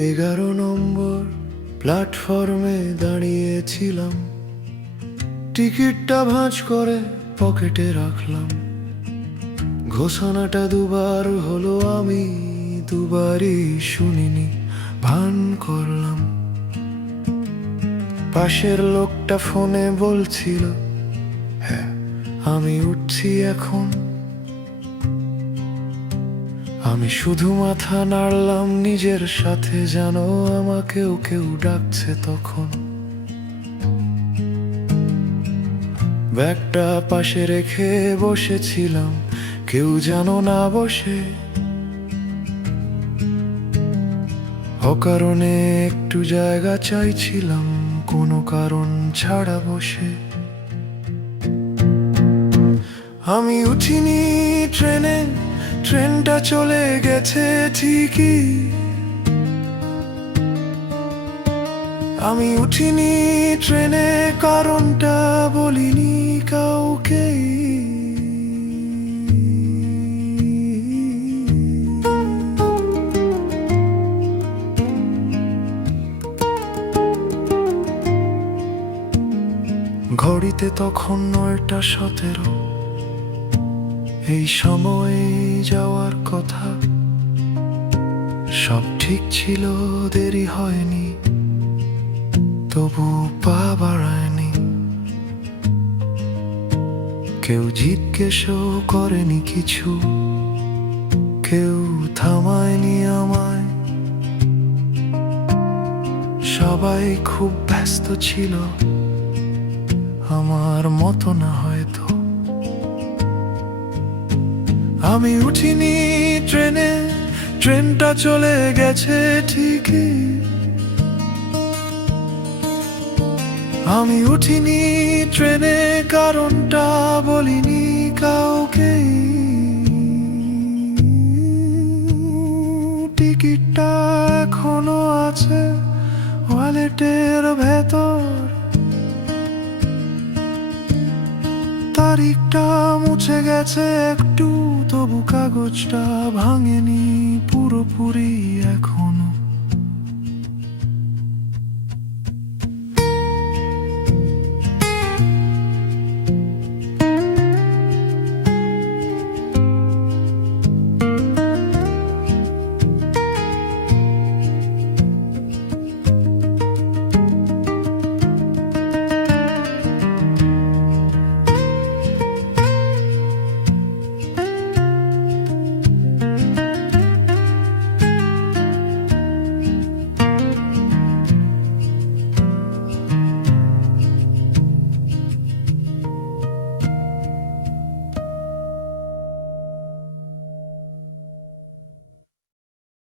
11 নম্বর প্ল্যাটফর্মে দাঁড়িয়েছিলাম, টিকিটটা ভাঁজ করে পকেটে রাখলাম। ঘোষণাটা দুবার হলো, আমি দুবারই শুনিনি, ভান করলাম। পাশের লোকটা ফোনে বলছিল, হ্যাঁ আমি উঠছি এখন। আমি শুধু মাথা নাড়লাম নিজের সাথে, জানো আমাকেও কেউ ডাকছে তখন। ব্যাগটা পাশে রেখে বসেছিলাম, কেউ জানো না বসে। অকারণে একটু জায়গা চাইছিলাম, কোনো কারণ ছাড়া বসে। আমি উঠিনি ট্রেনে, ট্রেনটা চলে গেছে ঠিকই। আমি উঠিনি ট্রেনে, কারণটা বলিনি কাউকে। ঘড়িতে তখন 9টা 17। এই সময়ে যাওয়ার কথা, সব ঠিক ছিল, দেরি হয়নি, তবু পা বাড়ায়নি। কেউ জিজ্ঞেসও করেনি কিছু, কেউ থামায়নি আমায়। সবাই খুব ব্যস্ত ছিল, আমার মতো না হয়তো। আমি উঠিনি ট্রেনে, ট্রেনটা চলে গেছে ঠিকই। আমি উঠিনি ট্রেনে, কারণটা বলিনি কাউকে। টিকিটটা এখনো আছে ওয়ালেটের ভেতর, তারিখটা মুছে গেছে একটু, তবু কাগজটা ভাঙেনি পুরোপুরি এখন।